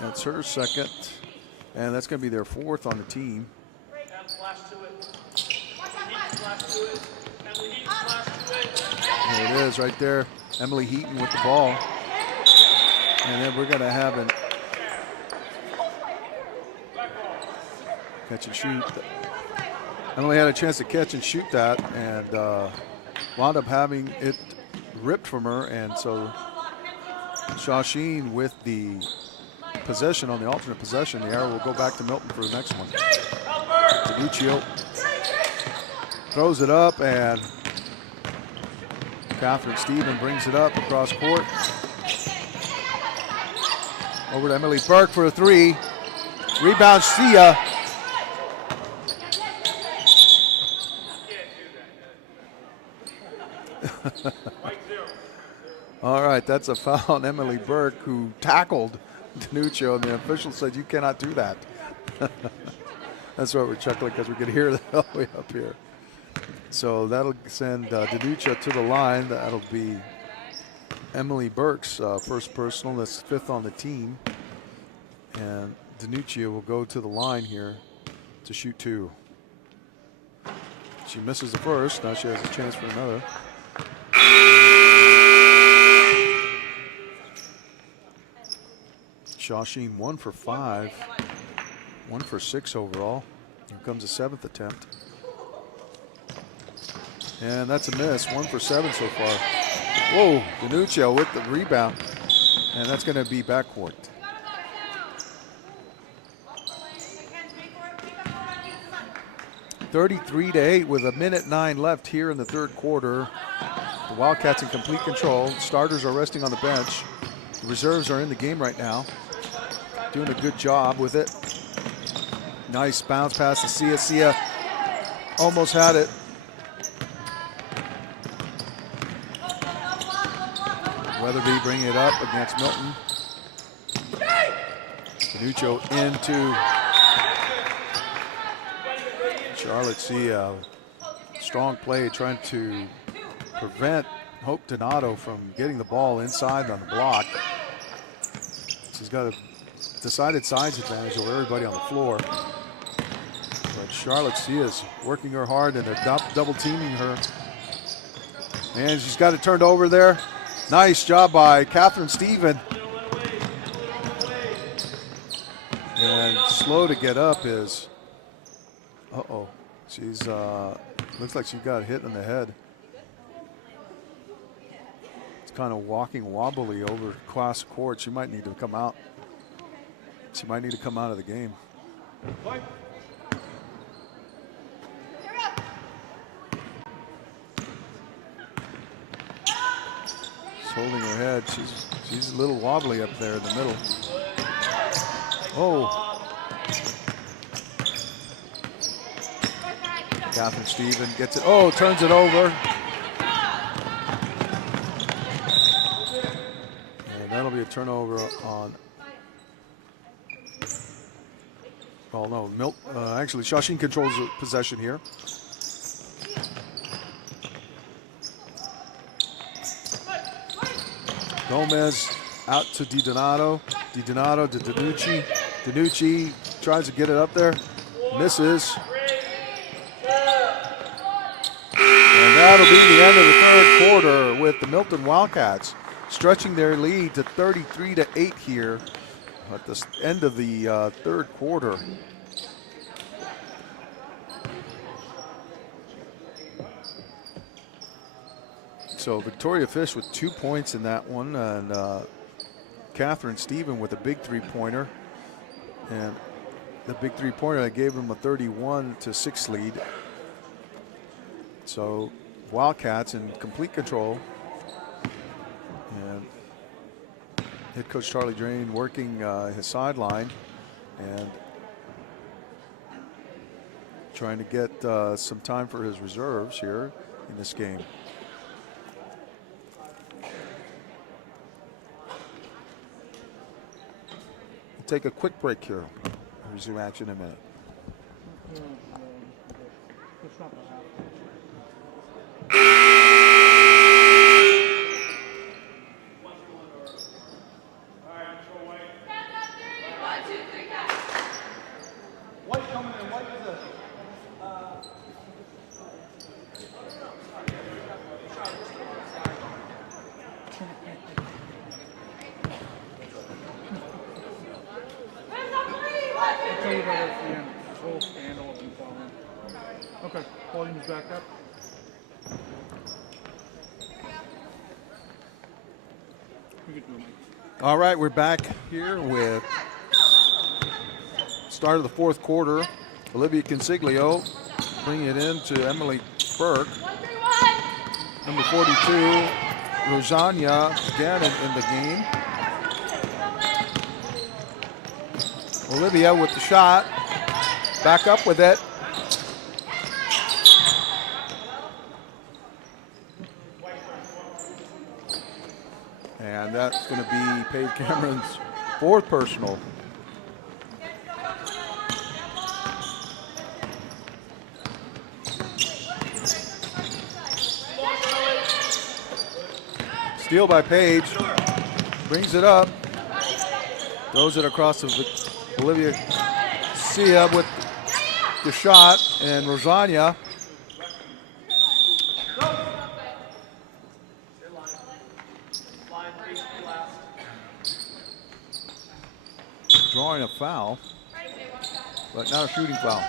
That's her 2nd, and that's going to be their 4th on the team. There it is right there. Emily Heaton with the ball. And then we're going to have an catch and shoot. Emily had a chance to catch and shoot that and wound up having it ripped from her. And so Shawsheen with the possession on the alternate possession. The arrow will go back to Milton for the next one. DiNucci throws it up, and Catherine Stephen brings it up across court. Over to Emily Burke for a 3. Rebound, Sia. All right, that's a foul on Emily Burke, who tackled DiNucci, and the official said, "You cannot do that." That's why we're chuckling, because we could hear that all the way up here. So that'll send DiNucci to the line. That'll be Emily Burke's first personal. That's 5th on the team. And DiNucci will go to the line here to shoot 2. She misses the first. Now she has a chance for another. Shawsheen 1 for 5, 1 for 6 overall. Here comes the 7th attempt. And that's a miss, 1 for 7 so far. Whoa, Danuccio with the rebound. And that's going to be backcourt. (33-8) with 1:09 left here in the third quarter. The Wildcats in complete control. Starters are resting on the bench. The reserves are in the game right now. Doing a good job with it. Nice bounce pass to Sia. Sia almost had it. Weatherby bringing it up against Milton. Danuccio into Charlotte. Sia. Strong play trying to prevent Hope Donato from getting the ball inside on the block. She's got a decided size advantage over everybody on the floor. But Charlotte Sia is working her hard, and they're double teaming her. And she's got it turned over there. Nice job by Catherine Stephen. And slow to get up is, she's, looks like she got hit in the head. It's kind of walking wobbly over cross court. She might need to come out. She might need to come out of the game. Holding her head. She's a little wobbly up there in the middle. Oh. Catherine Stephen gets it. Oh, turns it over. And that'll be a turnover on. Oh no, actually Shawsheen controls the possession here. Gomez out to DiDonato. DiDonato to Danucci. Danucci tries to get it up there. Misses. And that'll be the end of the third quarter with the Milton Wildcats stretching their lead to 33-8 here at the end of the third quarter. So Victoria Fish with 2 points in that one, and Catherine Stephen with a big three-pointer. And the big three-pointer that gave them a 31-6 lead. So Wildcats in complete control. And head coach Charlie Drain working his sideline and trying to get some time for his reserves here in this game. Take a quick break here. Resume action in a minute. It's not gonna happen. White coming in, white possession. I'll tell you about it at the end. This whole scandal has been following. Okay, volume's back up. We could do it, Mike. All right, we're back here with start of the fourth quarter. Olivia Consiglio bringing it in to Emily Burke. Number 42, Rosanna again in the game. Olivia with the shot. Back up with it. And that's going to be Paige Cameron's fourth personal. Steal by Paige. Brings it up. Throws it across to Olivia Sia with the shot. And Rosanna. drawing a foul, but not a shooting foul.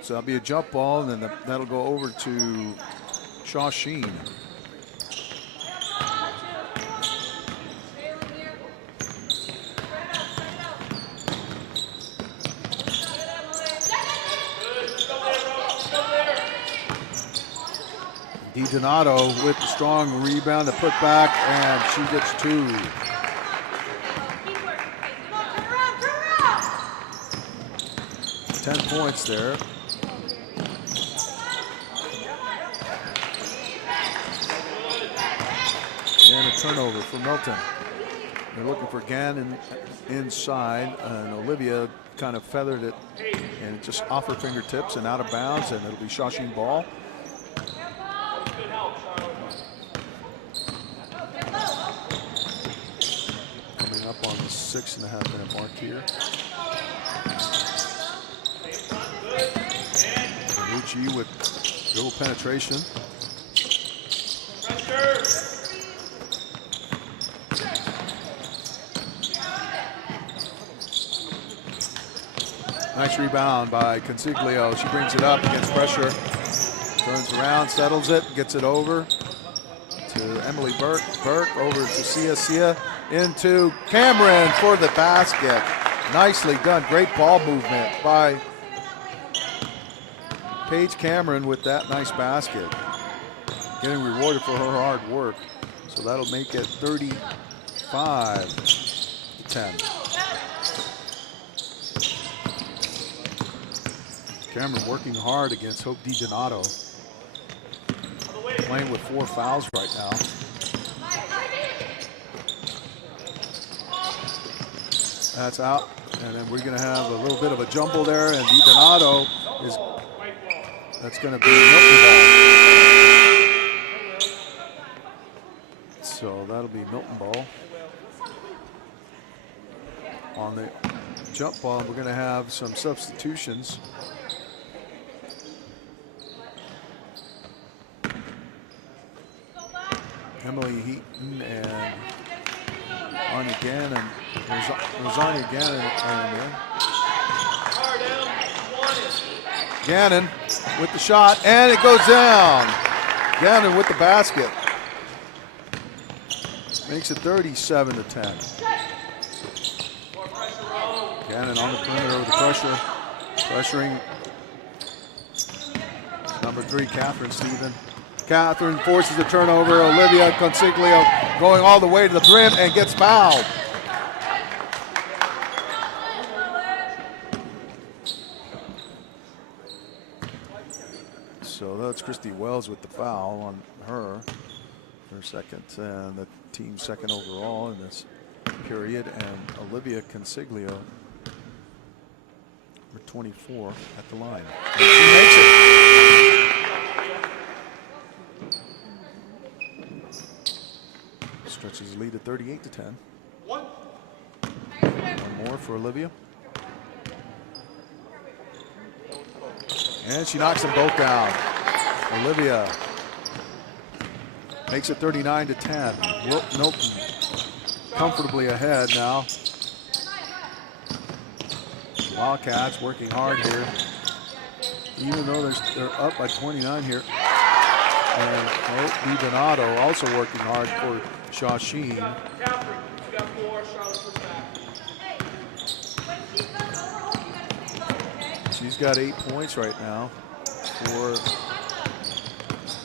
So that'll be a jump ball, and then that'll go over to Shawsheen. DiDonato with the strong rebound, the putback, and she gets 2. Ten points there. And a turnover for Milton. They're looking for Gannon inside, and Olivia kind of feathered it, and just off her fingertips and out of bounds, and it'll be Shawsheen ball. Coming up on the 6.5 minute mark here. Lucci with dribble penetration. Nice rebound by Consiglio. She brings it up against pressure. Turns around, settles it, gets it over to Emily Burke. Burke over to Sia into Cameron for the basket. Nicely done. Great ball movement by Paige Cameron with that nice basket. Getting rewarded for her hard work. So that'll make it 35-10. Cameron working hard against Hope DiDonato. Playing with 4 fouls right now. That's out. And then we're going to have a little bit of a jumble there. And DiDonato is, that's going to be Milton ball. So that'll be Milton ball. On the jump ball, we're going to have some substitutions. Emily Heaton and Anya Gannon. Rosaria Gannon are in. Gannon with the shot, and it goes down. Gannon with the basket. Makes it 37-10. Gannon on the perimeter with the pressure. Pressuring number 3, Catherine Stephen. Catherine forces the turnover. Olivia Consiglio going all the way to the brim and gets fouled. So that's Christy Wells with the foul on her second, and the team's second overall in this period. And Olivia Consiglio, number 24, at the line. And she makes it. Stretches the lead to 38-10. One more for Olivia. And she knocks them both down. Olivia makes it 39-10. Milton comfortably ahead now. Wildcats working hard here. Even though they're up by 29 here. And DiDonato also working hard for Shawsheen. She's got 8 points right now for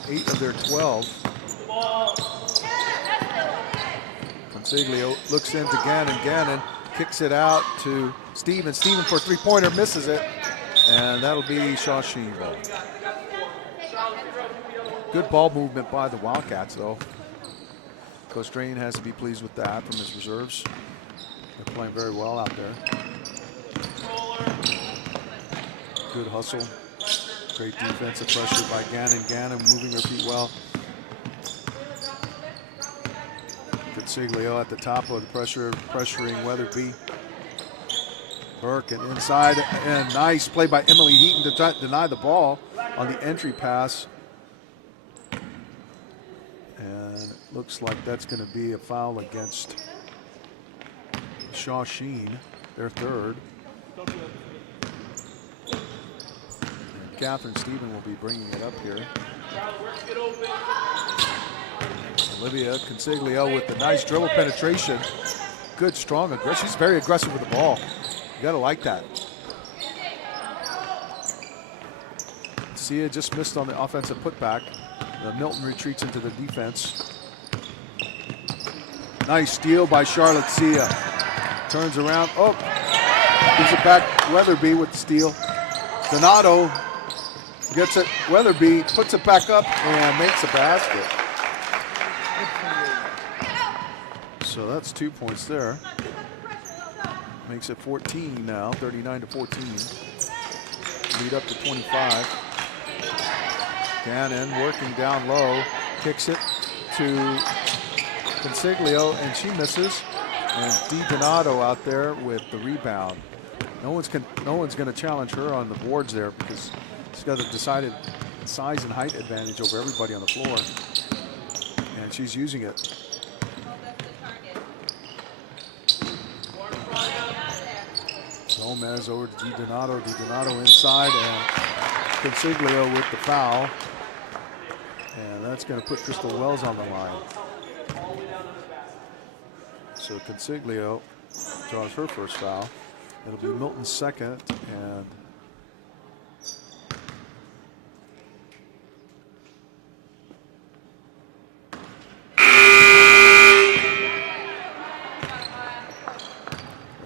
8 of their 12. Consiglio looks into Gannon. Gannon kicks it out to Stephen. Stephen for a 3-pointer, misses it. And that'll be Shawsheen ball. Good ball movement by the Wildcats, though. Coach Drain has to be pleased with that from his reserves. They're playing very well out there. Good hustle. Great defensive pressure by Gannon. Gannon moving her feet well. Consiglio at the top of the pressure, pressuring Weatherby. Burke and inside, and nice play by Emily Heaton to deny the ball on the entry pass. And it looks like that's going to be a foul against Shawsheen, their third. And Catherine Stephen will be bringing it up here. Olivia Consiglio with the nice dribble penetration. Good, strong aggression. She's very aggressive with the ball. You gotta like that. Sia just missed on the offensive putback. Milton retreats into the defense. Nice steal by Charlotte Sia. Turns around. Oh, gives it back. Weatherby with the steal. Donato gets it. Weatherby puts it back up and makes a basket. So that's 2 points there. Makes it 14 now, 39 to 14. Lead up to 25. Gannon working down low, kicks it to Consiglio, and she misses. And DiDonato out there with the rebound. No one's going to challenge her on the boards there because she's got a decided size and height advantage over everybody on the floor, and she's using it. Gomez over to DiDonato. DiDonato inside, and Consiglio with the foul. And that's going to put Crystal Wells on the line. So Consiglio draws her first foul. It'll be Milton's second, and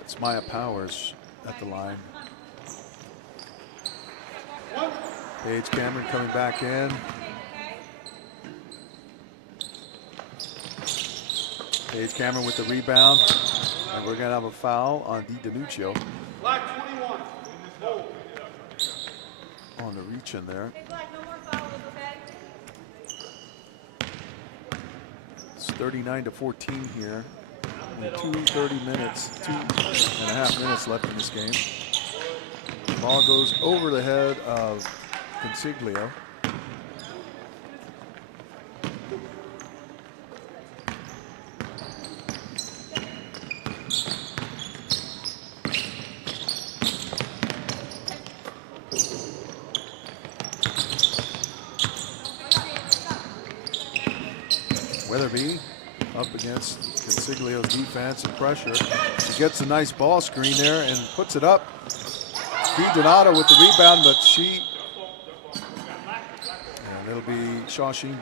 it's Maya Powers at the line. Paige Cameron coming back in. Paige Cameron with the rebound. And we're going to have a foul on DiDonato. Black 21. On the reach in there. It's 39 to 14 here. Only 2:30 minutes, 2.5 minutes left in this game. The ball goes over the head of Consiglio. Weatherby up against Consiglio's defense and pressure. She gets a nice ball screen there and puts it up. DiDonato with the rebound, but and it'll be Shawsheen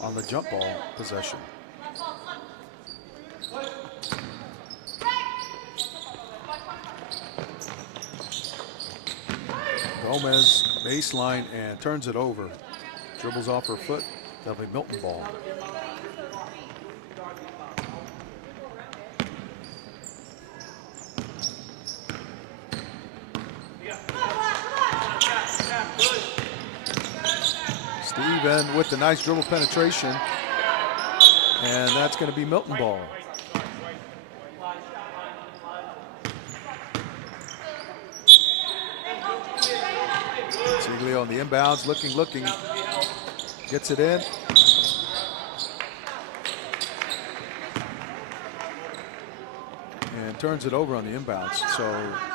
on the jump ball possession. Gomez baseline and turns it over. Dribbles off her foot. That'll be Milton ball. Steven with the nice dribble penetration. And that's going to be Milton ball. Consiglio on the inbounds, looking. Gets it in. And turns it over on the inbounds. So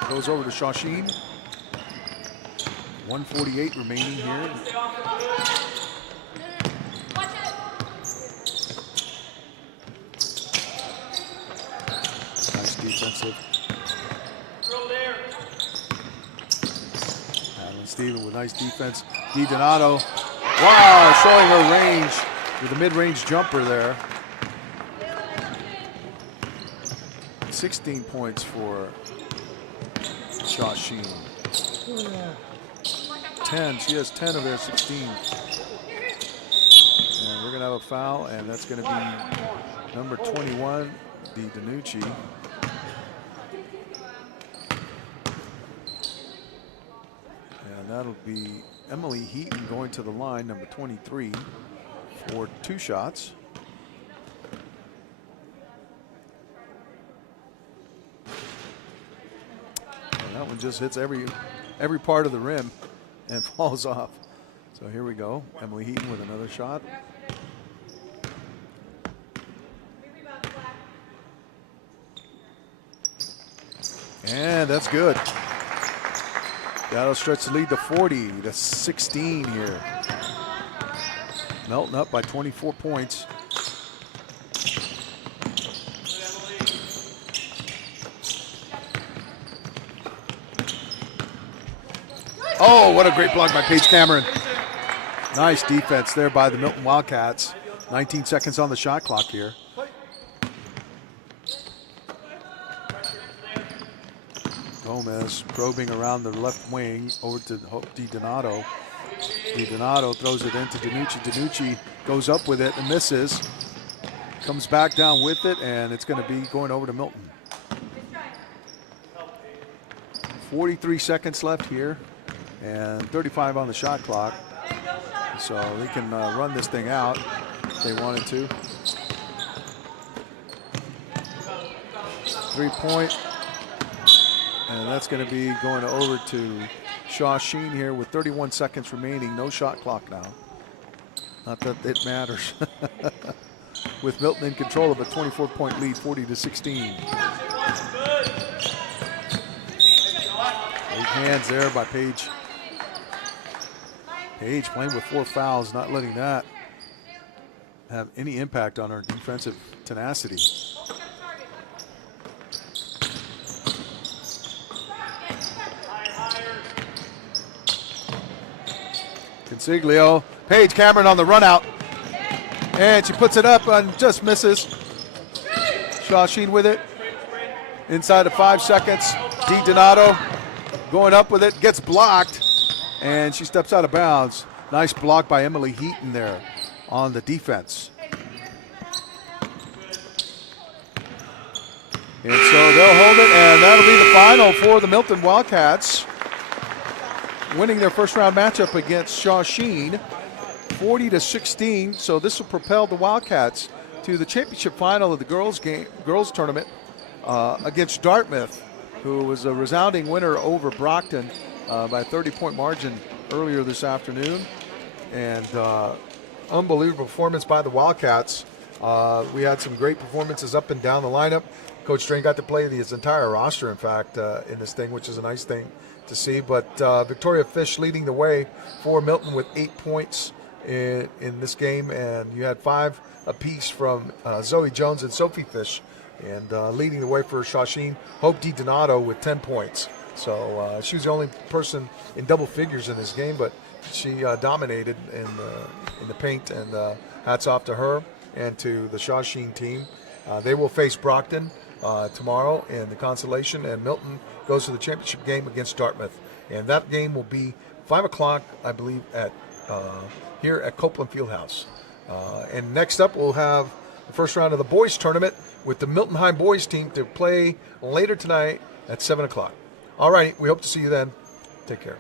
it goes over to Shawsheen. 1:48 remaining here. Nice defensive. Adeline Stephen with nice defense. DiDonato. Wow, showing her range with a mid-range jumper there. 16 points for Shawsheen. 10, she has 10 of their 16. And we're gonna have a foul, and that's gonna be number 21, DiDonato. And that'll be Emily Heaton going to the line, number 23, for 2 shots. And that one just hits every part of the rim and falls off. So here we go. Emily Heaton with another shot. And that's good. That'll stretch the lead to 40-16 here. Milton up by 24 points. Oh, what a great block by Paige Cameron. Nice defense there by the Milton Wildcats. 19 seconds on the shot clock here. Gomez probing around the left wing over to DiDonato. DiDonato throws it into DiNucci. DiNucci goes up with it and misses. Comes back down with it, and it's going to be going over to Milton. 43 seconds left here, and 35 on the shot clock. So they can run this thing out if they wanted to. 3-point. And that's going to be going over to Shawsheen here with 31 seconds remaining. No shot clock now. Not that it matters. With Milton in control of a 24-point lead, 40-16. Great hands there by Paige. Paige playing with 4 fouls, not letting that have any impact on her defensive tenacity. Consiglio, Paige Cameron on the run out. And she puts it up and just misses. Shawsheen with it. Inside of 5 seconds. DiDonato going up with it, gets blocked, and she steps out of bounds. Nice block by Emily Heaton there on the defense. And so they'll hold it, and that'll be the final for the Milton Wildcats, winning their first round matchup against Shawsheen, 40-16. So this will propel the Wildcats to the championship final of the girls tournament against Dartmouth, who was a resounding winner over Brockton by a 30-point margin earlier this afternoon. And unbelievable performance by the Wildcats. We had some great performances up and down the lineup. Coach Strain got to play his entire roster, in fact, in this thing, which is a nice thing to see. But Victoria Fish leading the way for Milton with 8 points in this game, and you had 5 apiece from Zoe Jones and Sophie Fish, and leading the way for Shawsheen, Hope DiDonato with 10 points. So she was the only person in double figures in this game, but she dominated in the paint, and hats off to her and to the Shawsheen team. They will face Brockton tomorrow in the consolation, and Milton goes to the championship game against Dartmouth. And that game will be 5 o'clock, I believe, at here at Copeland Fieldhouse. And next up, we'll have the first round of the boys tournament with the Milton High boys team to play later tonight at 7 o'clock. All right, we hope to see you then. Take care.